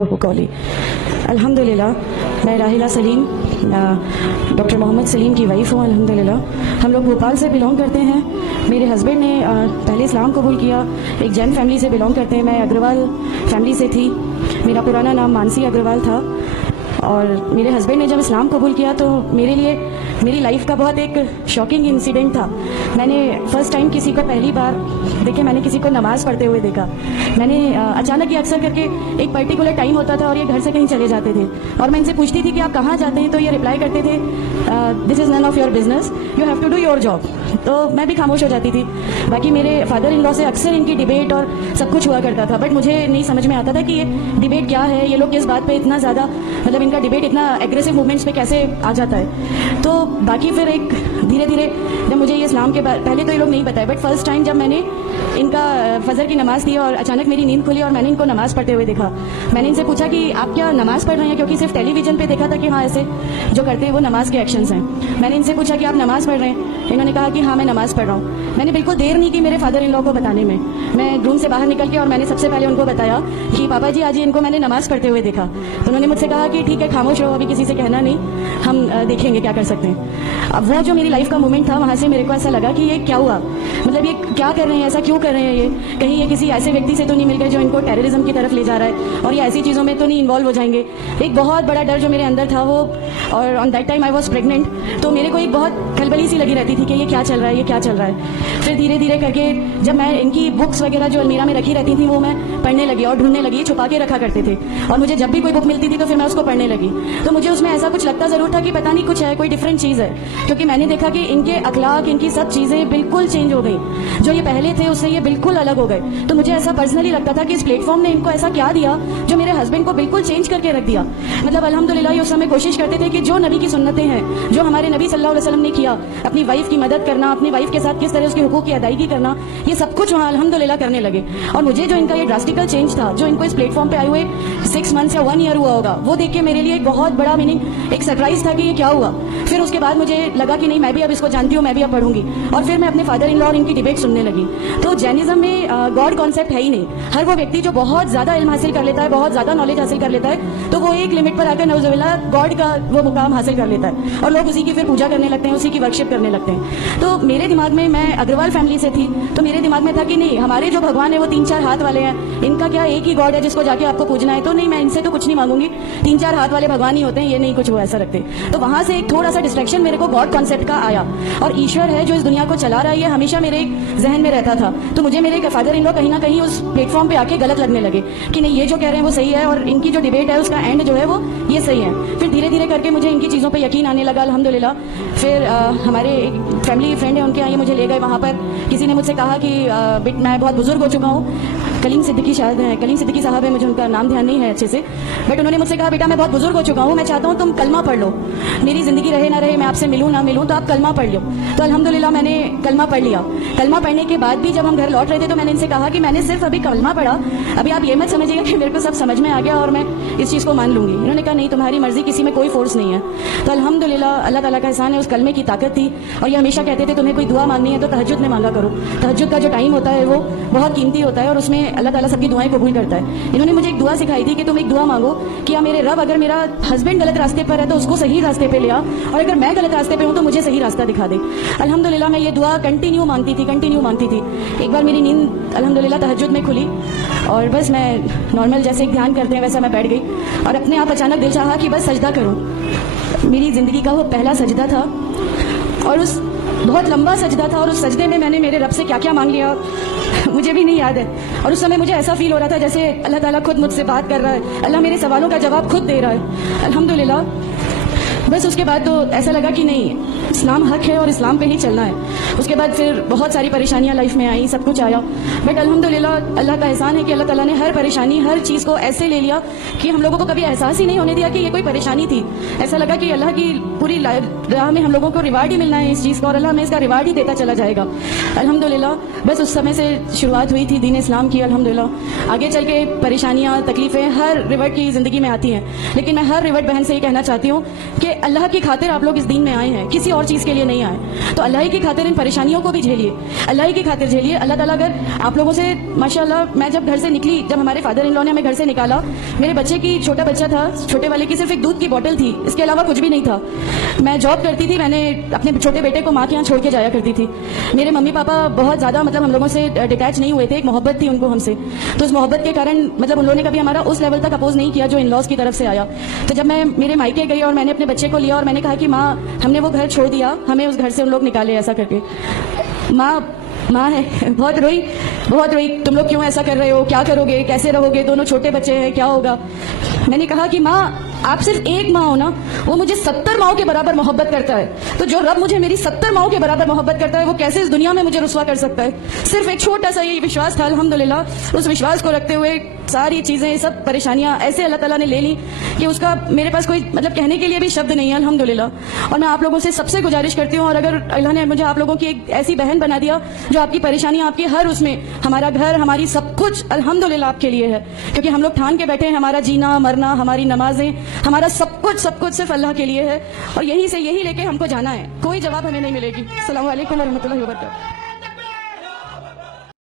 कॉली अल्हम्दुलिल्लाह। मैं राहिला सलीम डॉक्टर मोहम्मद सलीम की वाइफ हूँ। अल्हम्दुलिल्लाह हम लोग भोपाल से बिलोंग करते हैं। मेरे हस्बैंड ने पहले इस्लाम कबूल किया, एक जैन फैमिली से बिलोंग करते हैं। मैं अग्रवाल फैमिली से थी, मेरा पुराना नाम मानसी अग्रवाल था। और मेरे हस्बैंड ने जब इस्लाम कबूल किया तो मेरे लिए मेरी लाइफ का बहुत एक शॉकिंग इंसिडेंट था। मैंने फर्स्ट टाइम किसी को पहली बार देखे, मैंने किसी को नमाज़ पढ़ते हुए देखा। मैंने अचानक ही अक्सर करके एक पर्टिकुलर टाइम होता था और ये घर से कहीं चले जाते थे और मैं इनसे पूछती थी कि आप कहाँ जाते हैं, तो ये रिप्लाई करते थे this is none of your business, you have to do your job. तो मैं भी खामोश हो जाती थी। बाकी मेरे फादर इन लॉ से अक्सर इनकी डिबेट और सब कुछ हुआ करता था, बट मुझे नहीं समझ में आता था कि ये डिबेट क्या है, ये लोग किस बात पे इतना ज़्यादा, मतलब इनका डिबेट इतना एग्रेसिव मूवमेंट्स पे कैसे आ जाता है। तो बाकी फिर एक धीरे धीरे जब मुझे ये इस्लाम के पहले तो ये लोग नहीं बताए, बट फर्स्ट टाइम जब मैंने इनका फजर की नमाज़ दी और अचानक मेरी नींद खुली और मैंने इनको नमाज़ पढ़ते हुए देखा। मैंने इनसे पूछा कि आप क्या नमाज़ पढ़ रहे हैं, क्योंकि सिर्फ टेलीविजन पे देखा था कि हाँ ऐसे जो करते हैं वो नमाज के एक्शंस हैं। मैंने इनसे पूछा कि आप नमाज़ पढ़ रहे हैं, इन्होंने कहा कि हाँ मैं नमाज़ पढ़ रहा हूँ। मैंने बिल्कुल देर नहीं की मेरे फादर इन लॉ को बताने में। मैं रूम से बाहर निकल के और मैंने सबसे पहले उनको बताया कि पापा जी आज इनको मैंने नमाज़ पढ़ते हुए देखा। तो उन्होंने मुझसे कहा कि ठीक है खामोश रहो, अभी किसी से कहना नहीं, हम देखेंगे क्या कर सकते हैं। अब वो जो मेरी लाइफ का मोमेंट था, वहाँ से मेरे को ऐसा लगा कि ये क्या हुआ, मतलब ये क्या कर रहे हैं, ऐसा क्यों कर रहे हैं, ये कहीं ये किसी ऐसे व्यक्ति से तो नहीं मिल गए जो इनको टेररिज्म की तरफ ले जा रहा है और ये ऐसी चीज़ों में तो नहीं इन्वॉल्व हो जाएंगे। एक बहुत बड़ा डर जो मेरे अंदर था वो, और on that time I was pregnant, तो मेरे को एक बहुत खलबली सी लगी रहती थी कि ये क्या चल रहा है, ये क्या चल रहा है। फिर धीरे धीरे करके जब मैं इनकी बुक्स वगैरह जो अलमीरा में रखी रहती थी वो मैं पढ़ने लगी और ढूंढने लगी, छुपा के रखा करते थे और मुझे जब भी कोई बुक मिलती थी तो फिर मैं उसको पढ़ने लगी। तो मुझे उसमें ऐसा कुछ लगता जरूर था कि पता नहीं कुछ है, कोई डिफरेंट चीज़ है, क्योंकि मैंने देखा कि इनके अखलाक, इनकी सब चीज़ें बिल्कुल चेंज हो गई। जो ये पहले थे उससे ये बिल्कुल अलग हो गए। तो मुझे ऐसा पर्सनली लगता था कि इस प्लेटफॉर्म ने इनको ऐसा क्या दिया जो मेरे हस्बैंड को बिल्कुल चेंज करके रख दिया। मतलब अल्हम्दुलिल्लाह ये उस समय कोशिश करते थे कि जो नबी की सुन्नतें हैं, जो हमारे नबी सल्लल्लाहु अलैहि वसल्लम ने किया, अपनी वाइफ की मदद करना, अपनी वाइफ के साथ किस तरह उसके हुकूक की अदायगी करना, ये सब कुछ वहाँ अल्हम्दुलिल्लाह करने लगे। और मुझे जो इनका ये ड्रास्टिकल चेंज था, जो इनको इस प्लेटफॉर्म पे आए हुए 6 मंथ्स या 1 ईयर हुआ होगा, वो देख के मेरे लिए एक बहुत बड़ा मीनिंग, एक सरप्राइज था कि ये क्या हुआ। फिर उसके बाद मुझे लगा कि नहीं मैं भी अब इसको जानती हूँ, मैं भी अब पढ़ूंगी, और फिर मैं अपने फादर इन लॉ और इनकी डिबेट सुनने लगी। तो जैनिज्म में गॉड कॉन्सेप्ट है ही नहीं। हर वो व्यक्ति जो बहुत ज्यादा इल्म हासिल कर लेता है, बहुत ज्यादा नॉलेज हासिल कर लेता है, तो वो एक लिमिट पर आकर नौजुबिल्लाह गॉड का वो मुकाम हासिल कर लेता है और लोग उसी की फिर पूजा करने लगते हैं, उसी की वर्शिप करने लगते हैं। तो मेरे दिमाग में, मैं अग्रवाल फैमिली से थी, तो मेरे दिमाग में था कि नहीं हमारे जो भगवान है वो 3-4 हाथ वाले हैं, इनका क्या एक ही गॉड है जिसको जाके आपको पूजना है, तो नहीं मैं इनसे तो कुछ नहीं मांगूंगी, 3-4 हाथ वाले भगवान ही होते हैं, ये नहीं कुछ वो ऐसा रखते। तो वहां से एक थोड़ा सा डिस्ट्रैक्शन मेरे को गॉड कॉन्सेप्ट का आया, और ईश्वर है जो इस दुनिया को चला रहा है, ये हमेशा मेरे जहन में रहता था। तो मुझे मेरे फादर इन लॉ कहीं ना कहीं उस प्लेटफॉर्म पे आके गलत लगने लगे कि नहीं ये जो कह रहे हैं वो सही है और इनकी जो डिबेट है उसका एंड जो है वो ये सही है। फिर धीरे धीरे करके मुझे इनकी चीज़ों पे यकीन आने लगा अल्हम्दुलिल्लाह। फिर हमारे एक फैमिली फ्रेंड है, उनके यहाँ ये मुझे ले गए। वहाँ पर किसी ने मुझसे कहा कि मैं बहुत बुजुर्ग हो चुका हूँ, कलीम सिद्दीकी शायद है, कलीम सिद्दीकी साहब है, मुझे उनका नाम ध्यान नहीं है अच्छे से, बट उन्होंने मुझसे कहा बेटा मैं बहुत बुजुर्ग हो चुका हूँ, मैं चाहता हूँ तुम कलमा पढ़ लो, मेरी जिंदगी रहे ना रहे, मैं आपसे मिलूँ ना मिलूँ, तो आप कलमा पढ़ लो। तो अल्हम्दुलिल्लाह मैंने कलमा पढ़ लिया। कलमा पढ़ने के बाद भी जब हम घर लौट रहे थे तो मैंने इनसे कहा कि मैंने सिर्फ अभी कलमा पढ़ा, अभी आप ये मत समझिएगा कि मेरे को सब समझ में आ गया और मैं इस चीज़ को मान लूंगी। इन्होंने कहा नहीं तुम्हारी मर्जी, किसी में कोई फोर्स नहीं है। तो अल्हम्दुलिल्लाह अल्लाह ताला का एहसान है, उस कलमे की ताकत थी। और ये हमेशा कहते थे तुम्हें कोई दुआ मांगनी है तो तहज्जुद में मांगा करो, तहज्जुद का जो टाइम होता है वो बहुत कीमती होता है और उसमें अल्लाह ताला सबकी दुआएं कबूल करता है। इन्होंने मुझे एक दुआ सिखाई थी कि तुम एक दुआ मांगो कि या मेरे रब अगर मेरा हस्बैंड गलत रास्ते पर है तो उसको सही रास्ते पे ले आ, और अगर मैं गलत रास्ते पे हूँ तो मुझे सही रास्ता दिखा दे। अल्हम्दुलिल्लाह मैं ये दुआ कंटिन्यू मांगती थी। एक बार मेरी नींद अल्हम्दुलिल्लाह तहज्जुद में खुली और बस मैं नॉर्मल जैसे एक ध्यान करते हैं वैसा मैं बैठ गई और अपने आप अचानक दिल चाहा कि बस सजदा करूँ। मेरी ज़िंदगी का वो पहला सजदा था और उस बहुत लंबा सजदा था, और उस सजदे में मैंने मेरे रब से क्या क्या मांग लिया मुझे भी नहीं याद है। और उस समय मुझे ऐसा फील हो रहा था जैसे अल्लाह ताला खुद मुझसे बात कर रहा है, अल्लाह मेरे सवालों का जवाब खुद दे रहा है अल्हम्दुलिल्लाह। बस उसके बाद तो ऐसा लगा कि नहीं इस्लाम हक है और इस्लाम पे ही चलना है। उसके बाद फिर बहुत सारी परेशानियां लाइफ में आई, सब कुछ आया, बट अल्हम्दुलिल्लाह अल्लाह का एहसान है कि अल्लाह ताला ने हर परेशानी, हर चीज़ को ऐसे ले लिया कि हम लोगों को कभी एहसास ही नहीं होने दिया कि ये कोई परेशानी थी। ऐसा लगा कि अल्लाह की पूरी राह में हम लोगों को रिवार्ड ही मिलना है इस चीज़ का, और अल्लाह हमें इसका रिवार्ड ही देता चला जाएगा अल्हम्दुलिल्लाह। बस उस समय से शुरुआत हुई थी दीन इस्लाम की अल्हम्दुलिल्लाह। आगे चल के परेशानियाँ, तकलीफ़ें हर रिवर्ट की ज़िंदगी में आती हैं, लेकिन मैं हर रिवर्ट बहन से ये कहना चाहती हूँ कि अल्लाह की खातिर आप लोग इस दीन में आए हैं, किसी और चीज़ के लिए नहीं आए। तो अल्लाह ही की खातिर इन परेशानियों को भी झेलिए, अल्लाह ही की खातिर झेलिए। अल्लाह ताला अगर आप लोगों से माशाल्लाह, मैं जब घर से निकली, जब हमारे फादर इन लॉ ने हमें घर से निकाला, मेरे बच्चे की, छोटा बच्चा था, छोटे वाले की सिर्फ एक दूध की बोतल थी, इसके अलावा कुछ भी नहीं था। मैं जॉब करती थी, मैंने अपने छोटे बेटे को माँ के यहाँ छोड़ के जाया करती थी। मेरे मम्मी पापा बहुत ज़्यादा मतलब हम लोगों से डिटैच नहीं हुए थे, एक मोहब्बत थी उनको हमसे, तो उस मोहब्बत के कारण मतलब उन लोगों ने कभी हमारा उस लेवल तक अपोज नहीं किया जो इन लॉज की तरफ से आया। तो जब मैं मेरे मायके गई और मैंने अपने बच्चे को लिया और मैंने कहा कि माँ हमने वो घर छोड़ दिया, हमें उस घर से उन लोग निकाले, ऐसा करके माँ है, बहुत रोई, तुम लोग क्यों ऐसा कर रहे हो, क्या करोगे, कैसे रहोगे, दोनों छोटे बच्चे हैं, क्या होगा। मैंने कहा कि माँ आप सिर्फ एक माँ हो ना, वो मुझे 70 माओं के बराबर मोहब्बत करता है, तो जो रब मुझे मेरी 70 माओं के बराबर मोहब्बत करता है वो कैसे इस दुनिया में मुझे रुस्वा कर सकता है। सिर्फ एक छोटा सा ये विश्वास था, अल्हम्दुलिल्लाह उस विश्वास को रखते हुए सारी चीजें, सब परेशानियां ऐसे अल्लाह ताला ने ले ली कि उसका मेरे पास कोई मतलब कहने के लिए भी शब्द नहीं है, अल्हम्दुलिल्लाह। और मैं आप लोगों से सबसे गुजारिश करती हूँ, और अगर अल्लाह ने मुझे आप लोगों की एक ऐसी बहन बना दिया जो आपकी परेशानियां, आपकी हर उसमें, हमारा घर, हमारी सब कुछ अल्हम्दुलिल्लाह आपके लिए है, क्योंकि हम लोग ठान के बैठे हैं हमारा जीना मरना, हमारी नमाजें, हमारा सब कुछ सिर्फ अल्लाह के लिए है, और यही से यही लेके हमको जाना है, कोई जवाब हमें नहीं मिलेगी। अस्सलाम वालेकुम व रहमतुल्लाहि व बरकातहू।